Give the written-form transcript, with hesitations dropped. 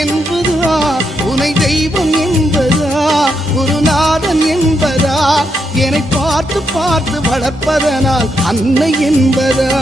என்பதா, உனை தெய்வம் என்பதா, குருநாதன் என்பதா, என்னை பார்த்து பார்த்து வளர்ப்பதனால் அன்னை என்பதா?